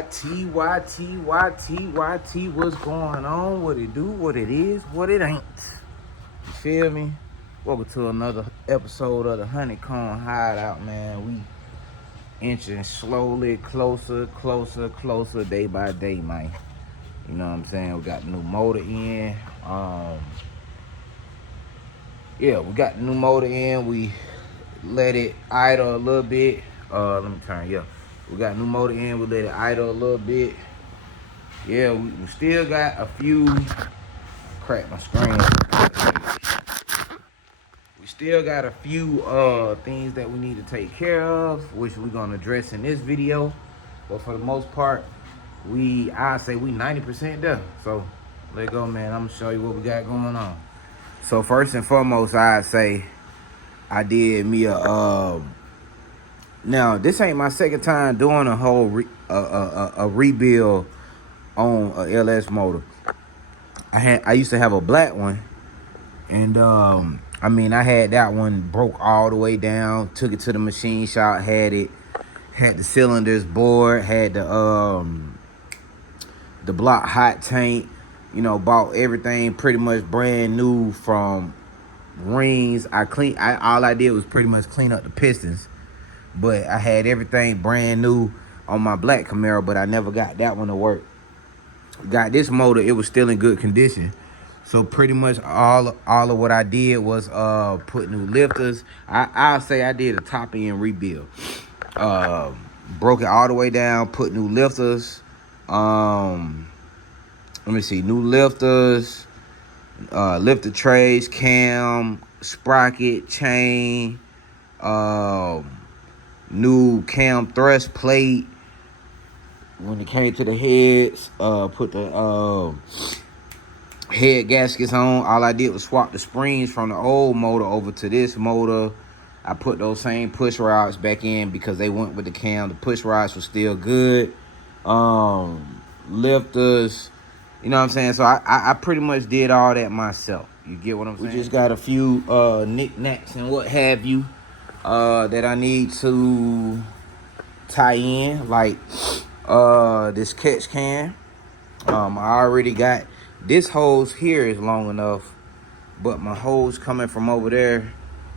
YT, what's going on? What it do, what it is, what it ain't. You feel me? Welcome to another episode of the Honeycomb Hideout, man. We inching slowly closer day by day, man. You know what I'm saying? We got the new motor in. We got the new motor in. We let it idle a little bit. Let me turn, We got new motor in, we let it idle a little bit. Yeah, we still got a few, crack my screen. We still got a few things that we need to take care of, which we're gonna address in this video. But for the most part, I say we 90% there. So let's go, man. I'm gonna show you what we got going on. So first and foremost, I'd say I did me a now this ain't my second time doing a whole rebuild on a LS motor. I used to have a black one, and I had that one broke all the way down. Took it to the machine shop, had the cylinders bored, had the block hot tank. You know, bought everything pretty much brand new from rings. All I did was pretty much clean up the pistons, but I had everything brand new on my black Camaro, but I never got that one to work. Got this motor, it was still in good condition. So pretty much all of what I did was put new lifters. I'll say I did a top end rebuild. Broke it all the way down, put new lifters. Let me see, new lifters, lifter trays, cam, sprocket, chain, new cam thrust plate. When it came to the heads, put the head gaskets on. All I did was swap the springs from the old motor over to this motor. I put those same push rods back in because they went with the cam. The push rods were still good. Lifters, you know what I'm saying? So I pretty much did all that myself. You get what I'm saying? We just got a few knickknacks and what have you that I need to tie in, like this catch can. I already got this hose here is long enough, but my hose coming from over there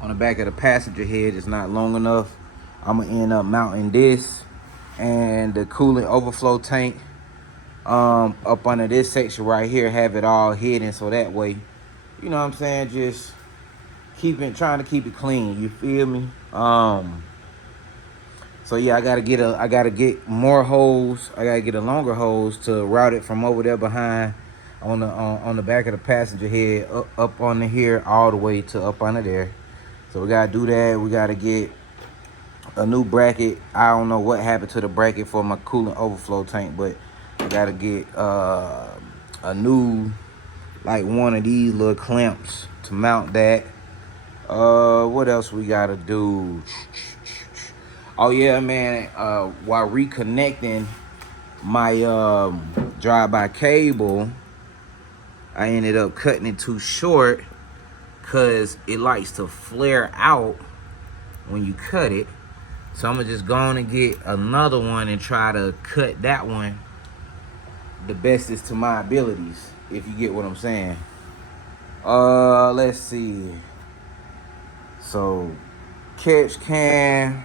on the back of the passenger head is not long enough. I'm gonna end up mounting this and the coolant overflow tank up under this section right here, have it all hidden, so that way, you know what I'm saying, just trying to keep it clean, you feel me? So yeah, I gotta get more hose. I gotta get a longer hose to route it from over there behind on the back of the passenger head up under here all the way to up under there. So we gotta do that. We gotta get a new bracket. I don't know what happened to the bracket for my coolant overflow tank, but I gotta get a new, like, one of these little clamps to mount that. What else we gotta do? Oh yeah, man, while reconnecting my drive-by cable, I ended up cutting it too short because it likes to flare out when you cut it. So I'm gonna just go on and get another one and try to cut that one the bestest to my abilities, if you get what I'm saying. Let's see. So catch can,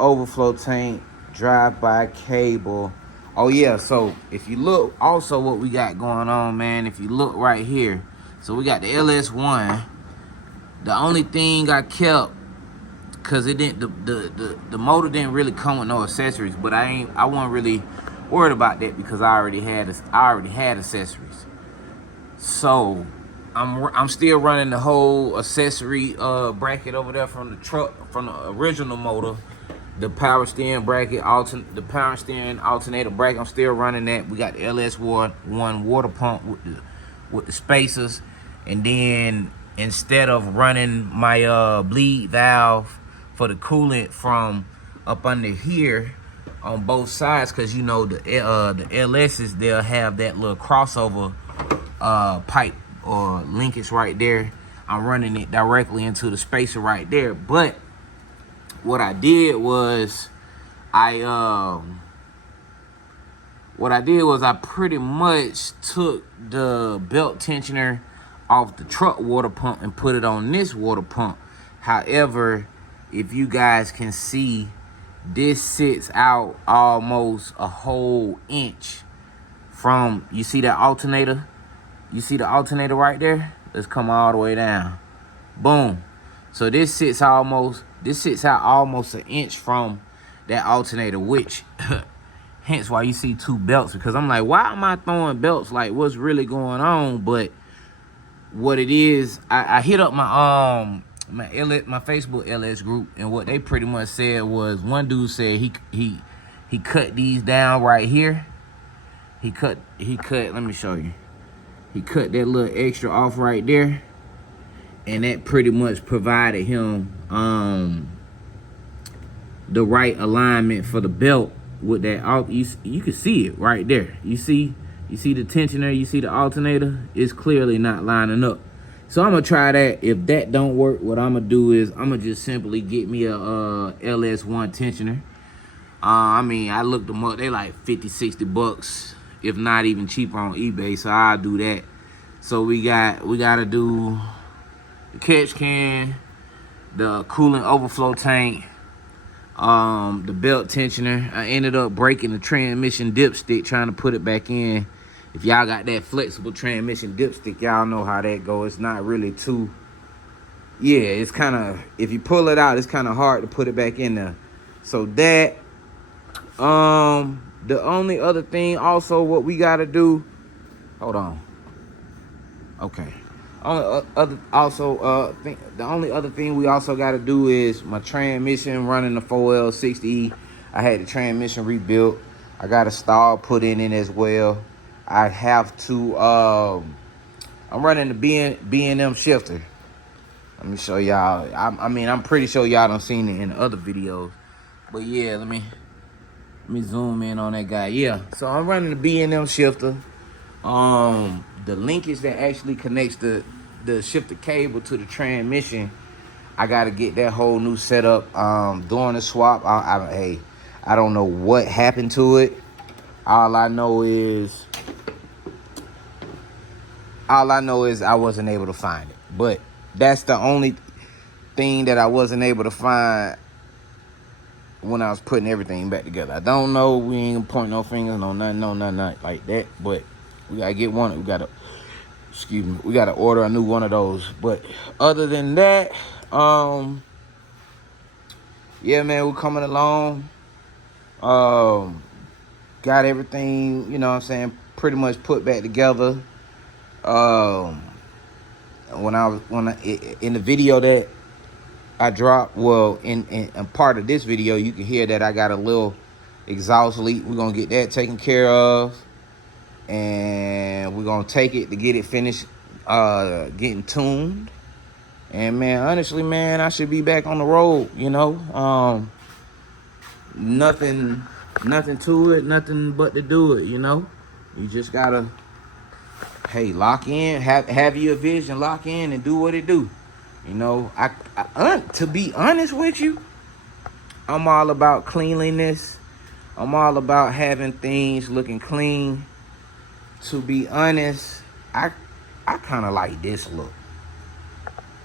overflow tank, drive-by cable. Oh yeah, so if you look, also what we got going on, man, if you look right here, so we got the LS1. The only thing I kept, cause it didn't, the motor didn't really come with no accessories, but I wasn't really worried about that because I already had accessories. So I'm still running the whole accessory bracket over there from the truck, from the original motor. The power steering bracket, the power steering alternator bracket, I'm still running that. We got the LS1 water pump with the spacers, and then instead of running my bleed valve for the coolant from up under here on both sides, because you know the LS's, they'll have that little crossover pipe or linkage right there. I'm running it directly into the spacer right there, but what I did was I what I did was I pretty much took the belt tensioner off the truck water pump and put it on this water pump. However, if you guys can see, this sits out almost a whole inch from, you see that alternator? You see the alternator right there? Let's come all the way down. Boom. So this sits out almost an inch from that alternator, which hence why you see two belts, because I'm like, why am I throwing belts? Like, what's really going on? But what it is, I hit up my Facebook LS group, and what they pretty much said was, one dude said he cut these down right here. He cut, let me show you. He cut that little extra off right there, and that pretty much provided him the right alignment for the belt with that. You can see it right there. You see the tensioner, you see the alternator. It's clearly not lining up. So I'm gonna try that. If that don't work, what I'm gonna do is I'm gonna just simply get me a LS1 tensioner. I mean, I looked them up. They like 50, 60 bucks, if not even cheaper on eBay. So I'll do that. So we gotta do the catch can, the coolant overflow tank, the belt tensioner. I ended up breaking the transmission dipstick trying to put it back in. If y'all got that flexible transmission dipstick, y'all know how that goes. It's not really too, yeah, it's kind of, if you pull it out, it's kind of hard to put it back in there. So that, the only other thing also what we got to do, hold on. Okay. The only other thing we also got to do is my transmission running the 4L60E. I had the transmission rebuilt. I got a stall put in it as well. I have to, I'm running the B&M shifter. Let me show y'all. I mean, I'm pretty sure y'all done seen it in the other videos. But yeah, let me zoom in on that guy. Yeah, so I'm running the B&M shifter. The linkage that actually connects the shifter cable to the transmission, I got to get that whole new setup. During the swap, I don't know what happened to it. All I know is I wasn't able to find it. But that's the only thing that I wasn't able to find when I was putting everything back together. I don't know. We ain't gonna point no fingers, no nothing like that. But we gotta get one. We gotta order a new one of those. But other than that, yeah, man, we're coming along. Got everything, you know what I'm saying, pretty much put back together. In the video that I dropped, well, in part of this video, you can hear that I got a little exhaust leak. We're gonna get that taken care of, and we're gonna take it to get it finished, getting tuned. And man, honestly, man, I should be back on the road, you know. Nothing to it, nothing but to do it, you know. You just gotta, hey, lock in, have your vision, lock in, and do what it do. You know, to be honest with you, I'm all about cleanliness. I'm all about having things looking clean. To be honest, I kind of like this look.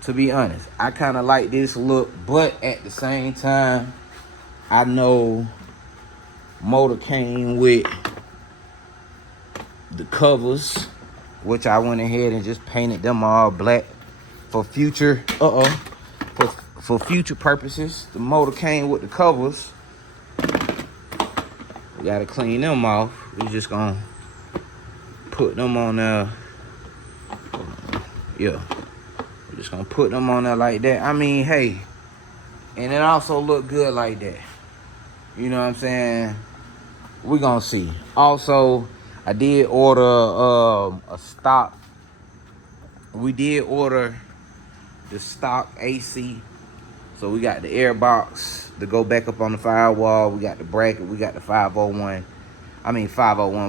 To be honest, I kind of like this look, but at the same time, I know motor came with the covers, which I went ahead and just painted them all black for future, for future purposes. The motor came with the covers. We gotta clean them off. We just gonna put them on there. Yeah, we're just gonna put them on there like that. I mean, hey, and it also look good like that. You know what I'm saying? We're gonna see. Also, I did order a stock. We did order the stock AC. So we got the air box to go back up on the firewall. We got the bracket. We got the 501. We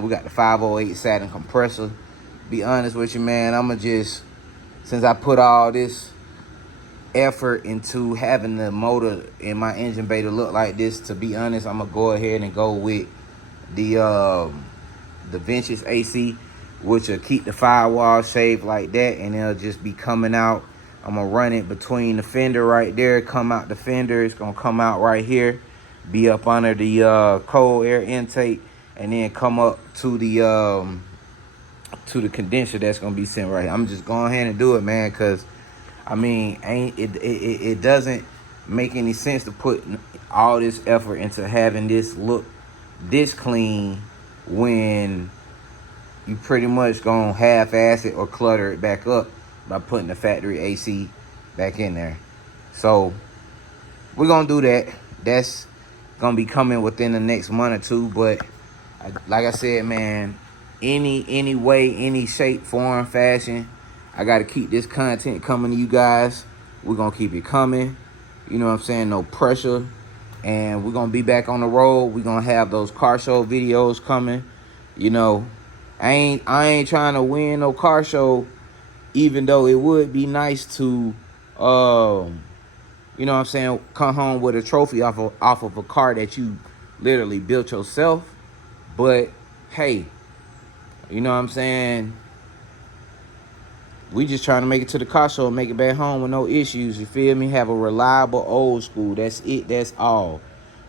got the 508 Saturn compressor. Be honest with you, man, I'ma just, since I put all this effort into having the motor in my engine bay to look like this, to be honest, I'm gonna go ahead and go with the the Ventus AC, which will keep the firewall shaved like that, and it'll just be coming out. I'm gonna run it between the fender right there, come out the fender. It's gonna come out right here, be up under the cold air intake, and then come up to the condenser that's gonna be sent right here. I'm just going ahead and do it, man, because I mean, it doesn't make any sense to put all this effort into having this look this clean when you pretty much gonna half-ass it or clutter it back up by putting the factory AC back in there. So we're gonna do that. That's gonna be coming within the next month or two. But like I said, man, any way, any shape, form, fashion, I gotta keep this content coming to you guys. We're gonna keep it coming. You know what I'm saying? No pressure. And we're gonna be back on the road. We're gonna have those car show videos coming. You know, I ain't trying to win no car show, even though it would be nice to you know what I'm saying, come home with a trophy off of a car that you literally built yourself. But hey, you know what I'm saying, we just trying to make it to the car show and make it back home with no issues. You feel me? Have a reliable old school. That's it. That's all.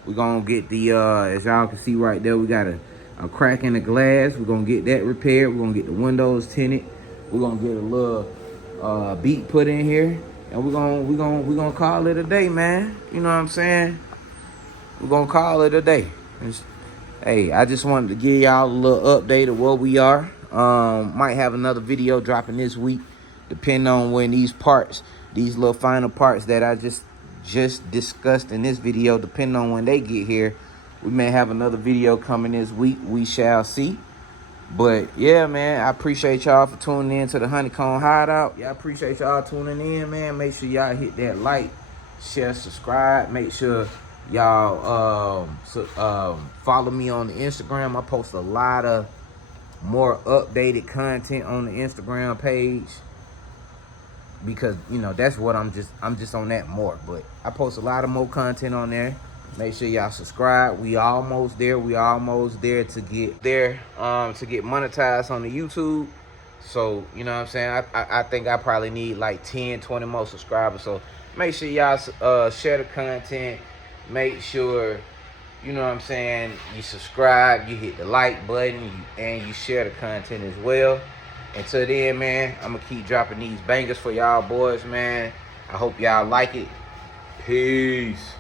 We're going to get the, as y'all can see right there, we got a crack in the glass. We're going to get that repaired. We're going to get the windows tinted. We're going to get a little beat put in here. And we're gonna call it a day, man. You know what I'm saying? We're going to call it a day. Hey, I just wanted to give y'all a little update of where we are. Might have another video dropping this week, depending on when these parts, these little final parts that I just discussed in this video, depending on when they get here, we may have another video coming this week. We shall see. But yeah, man, I appreciate y'all for tuning in to the Honeycomb Hideout. Yeah, I appreciate y'all tuning in, man. Make sure y'all hit that like, share, subscribe. Make sure y'all follow me on the Instagram. I post a lot of more updated content on the Instagram page, because you know that's what I'm just on that more. But I post a lot of more content on there. Make sure y'all subscribe. We almost there. We almost there to get monetized on the YouTube. So you know what I'm saying, I think I probably need like 10-20 more subscribers. So make sure y'all share the content. Make sure, you know what I'm saying, you subscribe, you hit the like button, and you share the content as well. Until then, man, I'm going to keep dropping these bangers for y'all boys, man. I hope y'all like it. Peace.